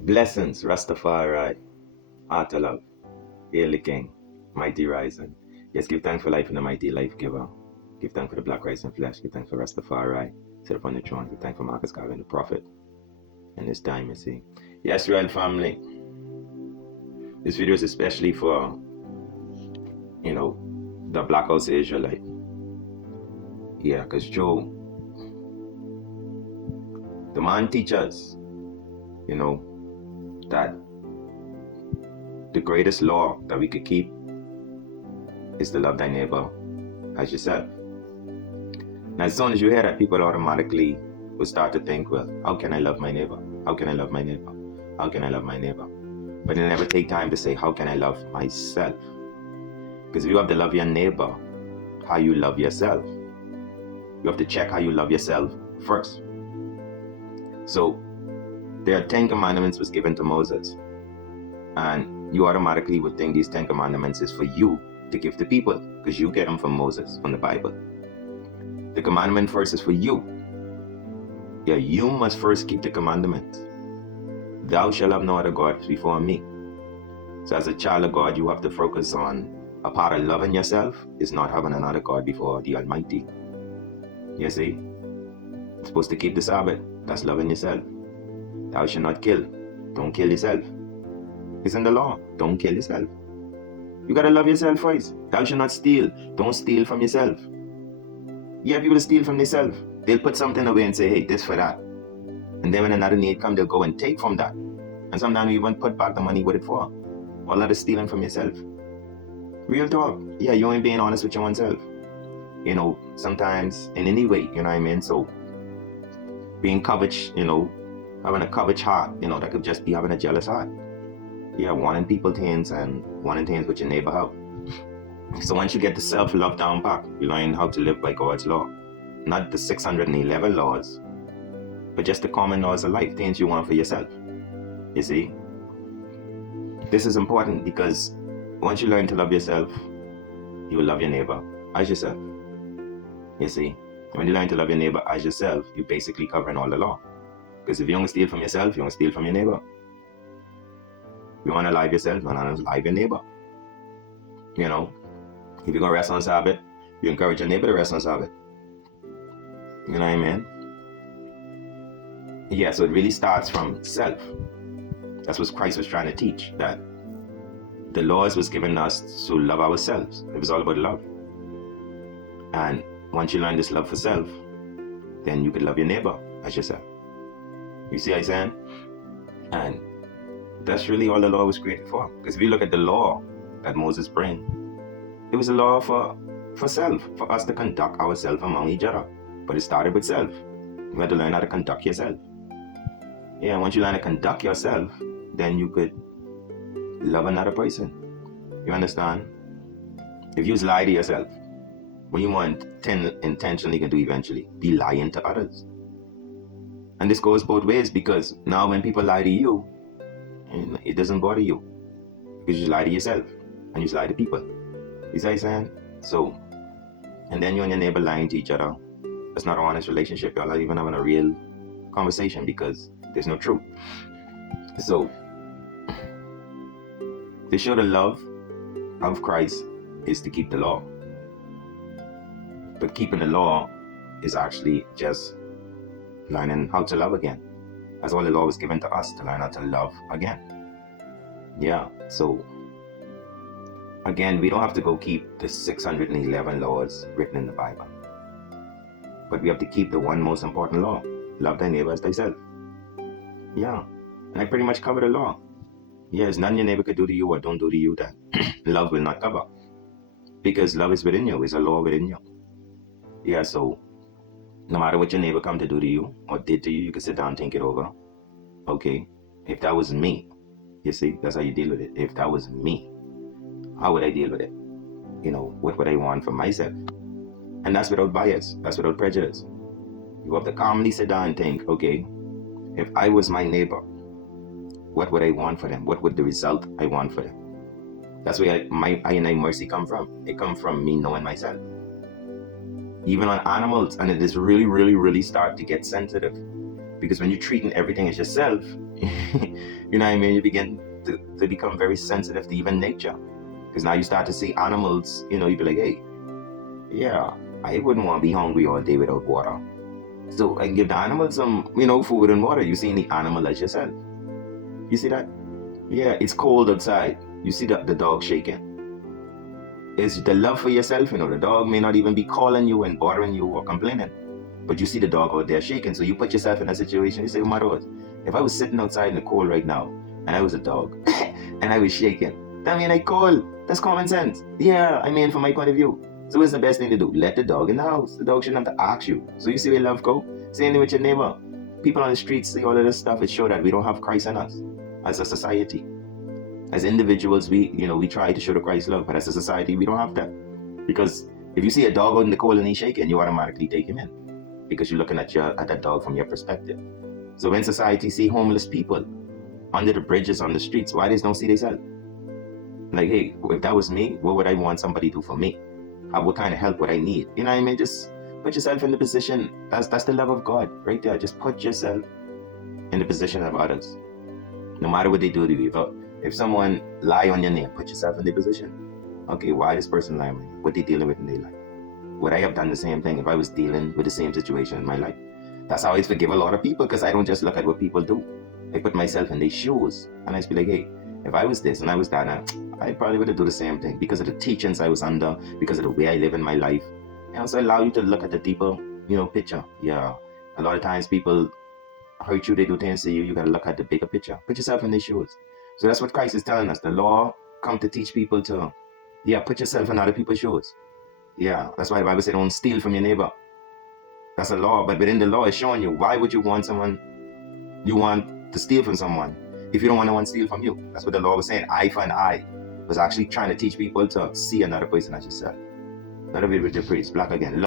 Blessings, Rastafari, Art of Love, Hail the King, Mighty Rising. Yes, give thanks for life and the mighty life giver. Give thanks for the black rice and flesh. Give thanks for Rastafari, sit upon the throne. Give thanks for Marcus Garvey and the prophet. In this time, you see. Yes, royal family. This video is especially for, the Black House Israelite. Yeah, because Joe, the man teaches, that the greatest law that we could keep is to love thy neighbor as yourself. Now, as soon as you hear that, people automatically will start to think, well, how can I love my neighbor? How can I love my neighbor? How can I love my neighbor? But they never take time to say, how can I love myself? Because if you have to love your neighbor, how you love yourself, you have to check how you love yourself first. So, there are 10 commandments was given to Moses. And you automatically would think these 10 commandments is for you to give to people, because you get them from Moses, from the Bible. The commandment first is for you. Yeah, you must first keep the commandments. Thou shalt have no other gods before me. So as a child of God, you have to focus on a part of loving yourself is not having another God before the Almighty. You see? You're supposed to keep the Sabbath. That's loving yourself. Thou shalt not kill. Don't kill yourself. It's in the law. Don't kill yourself. You gotta love yourself first. Thou shalt not steal. Don't steal from yourself. Yeah, people steal from themselves. They'll put something away and say, hey, this for that. And then when another need comes, they'll go and take from that. And sometimes you even put back the money what it for. All that is stealing from yourself. Real talk. Yeah, you ain't being honest with your own self. Sometimes in any way, you know what I mean? So being covetous, having a covetous heart, that could just be having a jealous heart. Yeah, wanting people things and wanting things which your neighbor have. So once you get the self-love down pat, you learn how to live by God's law. Not the 611 laws, but just the common laws of life, things you want for yourself. You see? This is important because once you learn to love yourself, you will love your neighbor as yourself. You see? When you learn to love your neighbor as yourself, you're basically covering all the law. Because if you don't steal from yourself, you don't steal from your neighbor. You want to lie yourself, you want to lie your neighbor. If you're going to rest on Sabbath, you encourage your neighbor to rest on Sabbath. You know what I mean? Yeah, so it really starts from self. That's what Christ was trying to teach, that the laws was given us to love ourselves. It was all about love. And once you learn this love for self, then you can love your neighbor as yourself. You see what I'm saying? And that's really all the law was created for. Because if you look at the law that Moses bring, it was a law for self, for us to conduct ourselves among each other. But it started with self. You had to learn how to conduct yourself. Yeah, once you learn to conduct yourself, then you could love another person. You understand? If you lie to yourself, when you want intentionally, you can do eventually, be lying to others. And this goes both ways, because now when people lie to you, it doesn't bother you. Because you lie to yourself and you lie to people. You see what I'm saying? So, and then you and your neighbor lying to each other. That's not an honest relationship. Y'all not even having a real conversation because there's no truth. So, to show the love of Christ is to keep the law. But keeping the law is actually just learning how to love again. That's all the law was given to us, to learn how to love again. Yeah, so again, we don't have to go keep the 611 laws written in the Bible. But we have to keep the one most important law. Love thy neighbor as thyself. Yeah, and I pretty much cover the law. Yes, none your neighbor could do to you or don't do to you that love will not cover. Because love is within you, it's a law within you. Yeah, so no matter what your neighbor come to do to you or did to you, you can sit down and think it over. Okay, if that was me, you see, that's how you deal with it. If that was me, how would I deal with it? What would I want for myself? And that's without bias, that's without prejudice. You have to calmly sit down and think, okay, if I was my neighbor, what would I want for them? What would the result I want for them? That's where my I mercy come from. It comes from me knowing myself. Even on animals, and it is really, really, really start to get sensitive. Because when you're treating everything as yourself, You know what I mean? You begin to become very sensitive to even nature. Because now you start to see animals, you be like, hey, yeah, I wouldn't want to be hungry all day without water. So I can give the animals some, food and water. You see the animal as yourself. You see that? Yeah, it's cold outside. You see the dog shaking. It's the love for yourself, the dog may not even be calling you and bothering you or complaining. But you see the dog out there shaking. So you put yourself in a situation, you say, oh my God, if I was sitting outside in the cold right now and I was a dog and I was shaking, that mean I cold. That's common sense. Yeah, I mean, from my point of view. So what's the best thing to do? Let the dog in the house. The dog shouldn't have to ask you. So you see where love go? Same thing with your neighbor. People on the streets see all of this stuff. It shows that we don't have Christ in us as a society. As individuals, we try to show the Christ love, but as a society, we don't have that. Because if you see a dog out in the cold and he's shaking, you automatically take him in. Because you're looking at that dog from your perspective. So when society see homeless people under the bridges on the streets, why they don't see themselves? Like, hey, if that was me, what would I want somebody to do for me? What kind of help would I need? You know what I mean? Just put yourself in the position. That's the love of God right there. Just put yourself in the position of others. No matter what they do to you. If someone lie on your name, put yourself in their position. Okay, why this person lie on me? What they dealing with in their life? Would I have done the same thing if I was dealing with the same situation in my life? That's how I forgive a lot of people, because I don't just look at what people do. I put myself in their shoes and I just be like, hey, if I was this and I was that, I probably would have do the same thing because of the teachings I was under, because of the way I live in my life. And also allow you to look at the deeper, picture. Yeah. A lot of times people hurt you, they do things to you. You gotta look at the bigger picture. Put yourself in their shoes. So that's what Christ is telling us. The law come to teach people to, put yourself in other people's shoes. Yeah, that's why the Bible said don't steal from your neighbor. That's a law, but within the law it's showing you why would you want to steal from someone if you don't want no one to steal from you. That's what the law was saying. Eye for an eye. It was actually trying to teach people to see another person as yourself. Not a bit with the priest. Black again.